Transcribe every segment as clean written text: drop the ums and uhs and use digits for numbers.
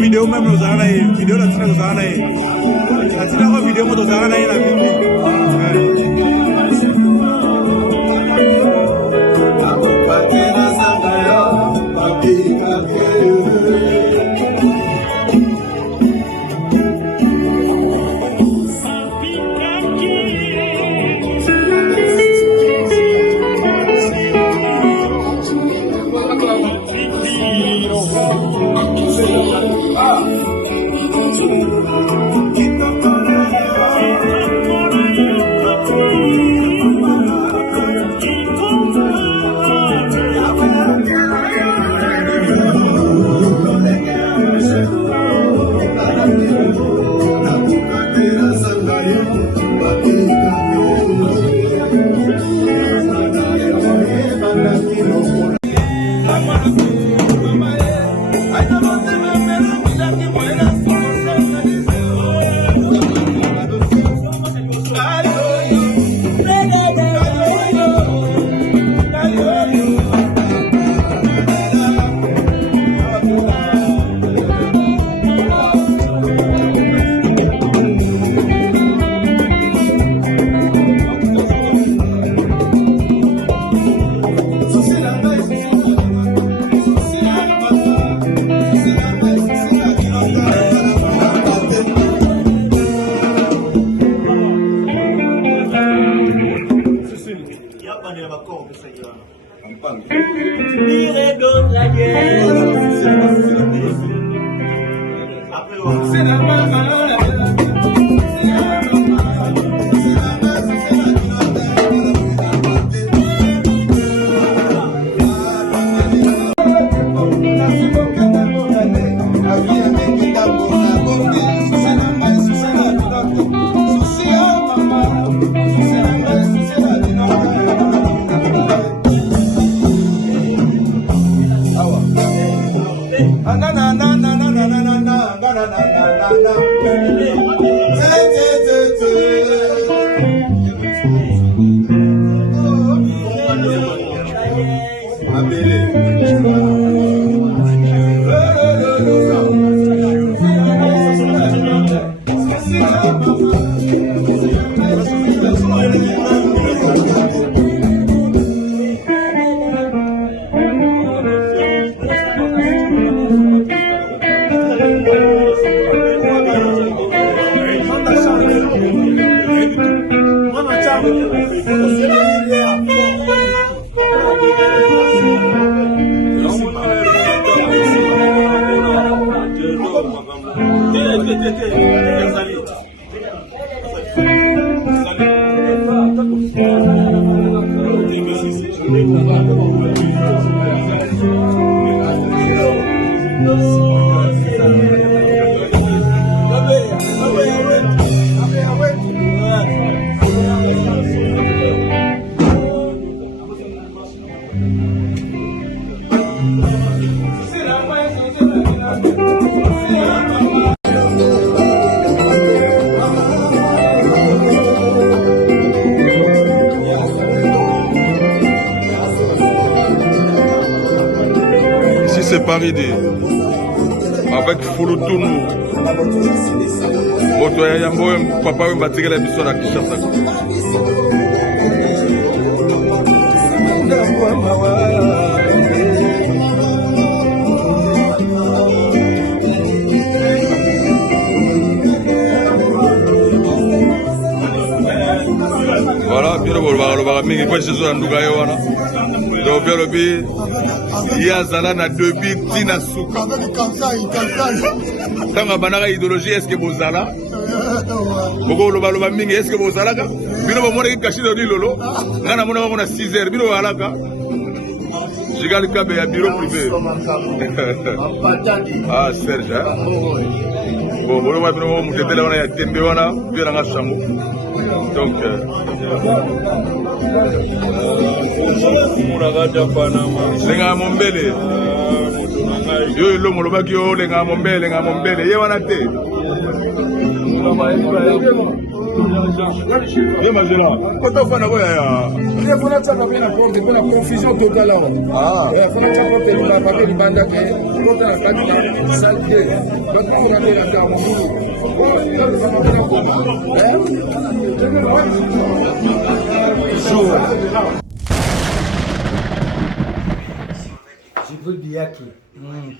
Video même aux arrêts, vidéo la tire aux arrêts. La tire vidéo aux arrêts la vidéo. Paridi avec Fulutunu moto ya yambo papa we batikela biso na Kinshasa. Voilà, bien le bolba mingi kwa chezo na nduga yo wana. Donc bien le bi ya zala na debi tina suka. Tanga banaka idéologie est-ce que bozala? Boko loba mingi est-ce que bozala ka? Bino bo mona kashi do lolo. Ngana mona mona 6h bino wala ka. Jigali kabe ya bureau privé. Ah Serge. Bon, bon, moi, je vais vous dire que je vais vous dire que je donc, lenga mombele. Yo lo moloba ki yo lenga mombele. Ye wana te. Ye mazela. Koto fana ko ya. Ye fana tsa ba na pompe na confusion totale. Ah. Ya fana tsa pompe na ba ke banda ke. Koto na ba ki salté. Donc on a la carte. Jibril Biaki,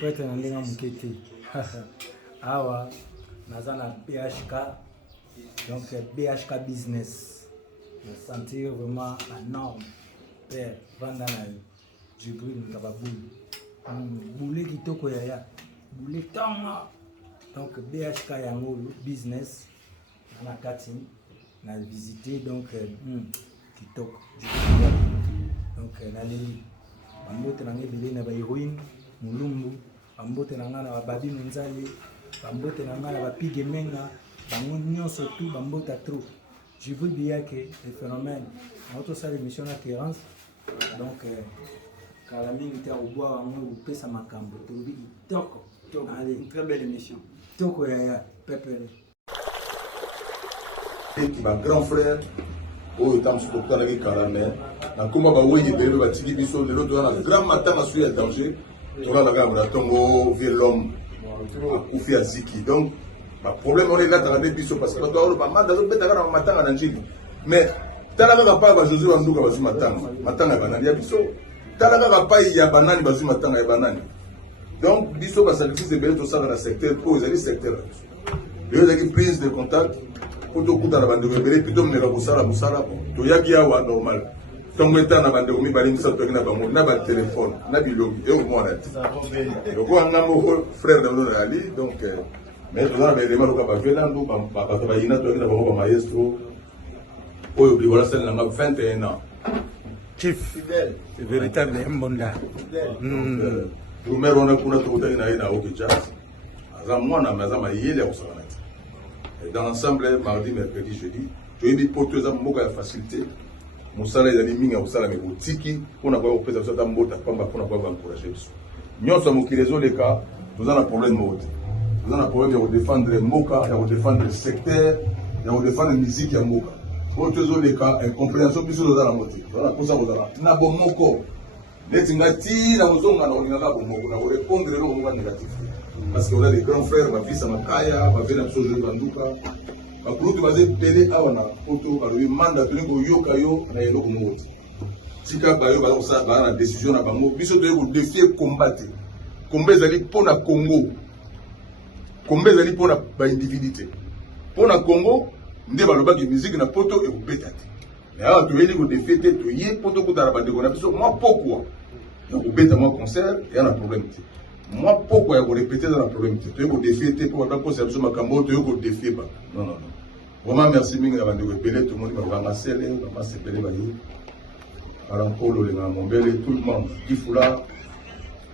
peut-être un lien mukete. Awa, nazana BHK, donc BHK Business. Je sentir vraiment la norme. Père, Vandana, Jibril Kababoul. Boulé Kitoko Yaya, Boulé Tama. Donc BHK Yango Business, na Katin, na visité donc Kitoko. Donc na Lili. Bambote na ngebele na ba héroïne mulumbu bambote na ngana ba babi nzali bambote na ngana ba pige menga bango nyonso tout bambota trop. Je veux dire que le phénomène notre salle émission na Terence donc Kalami était au bois bango pesa makambo tobi toko. Allez, une très belle émission. Toko ya pepele. Qui ma grand frère oh il t'a mis sur le Kalame. Na kuma ba weyi bebe batiki biso lelo to na grand matin na suya danger to la ga na tongo vie l'homme akufi aziki donc ba problème on est là dans la biso parce que to ba manda zo beta na matin na njili mais tala ga pa ba Josué Wanduka bazu matanga banani ya biso tala ga pa ya banani bazu matanga ya banani donc biso ba service de belle to ça dans le secteur pour les secteurs les gens qui prise de contact pour to kuta na bande bebe plutôt me la musala to yaki awa normal. Donc maintenant na bande komi bali misa to na bango na ba téléphone na bilogi et au moins donc on a mon frère dans le rallye donc mais tout ça mais les malos ka vela ndo ba ba ina to na bango ba maestro oyo bi wala sel na 21 ans Chief fidèle véritable mbonda rumeur on a kuna to na okicha azam mwana mazama yele au salama et dans l'ensemble mardi mercredi jeudi tu es bi porteuse à moka ya facilité musala ezali mingi ya kosala me botiki mpona koya kopesa biso ata mbota pamba mpona koya koencourage biso nyonso ya mokili ezoleka toza na problème moko te toza na problème ya kodefendre mboka ya kodefendre secteur ya kodefendre musique ya mboka oyo tozoleka incompréhension biso toza na moti toza na kosa kozala na bomoko neti nga ti na kozonga na kolingaka bomoko na korépondre eloko moko ya négatif parce que on a des grands frères bavisa makaya bavie na biso Josué Wanduka bakulutu baza ebele awa na poto balobi manda toni koyoka yo na eloko moko te tika bayo baza kosala baa na décision na bango biso toye kodefie komba te komba ezali mpona Congo komba ezali mpona baindividu te mpona Congo nde balobaki musique na poto ekobeta te me awa toyeli kodefie te toye mpo tokutana bandeko na biso mwa pokwa ya kobeta mwa concert eya na problème te mwa pokwa ya korepete eza na problème te toye kodefie te mpo batakosa biso makambo oyo toye kodefie ba non vraiment merci mingi na bandeko ebele tomoni bakokanga sele bamasepele baye alankolo lenga mombele tout le monde kifula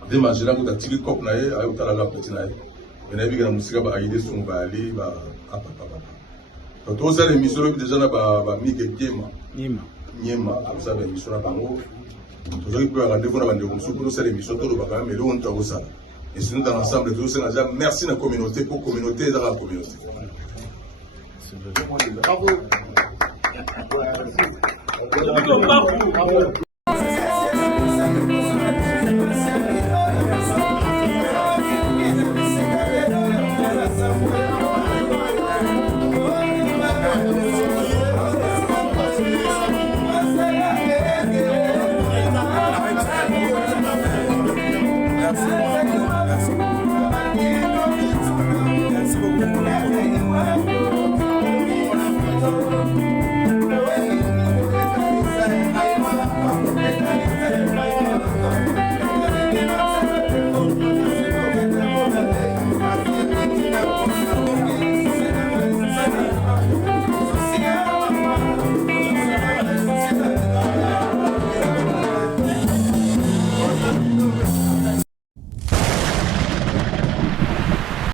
de mangela kuta tiki cop na ye aye kotalaka peti na ye enayebi na mosika baaide songo baali apapapapa donc tozala émission lobi déjà na bamike nyema akosala baémission na bango tozalaki mpe rendez-vous na bandeko mosusu mpo tosala émission tolobaka meme eloko nto akosala et sinon dans l'ensemble tozosenga déjà merci na communauté mpo communauté ezaka communauté. Bravo.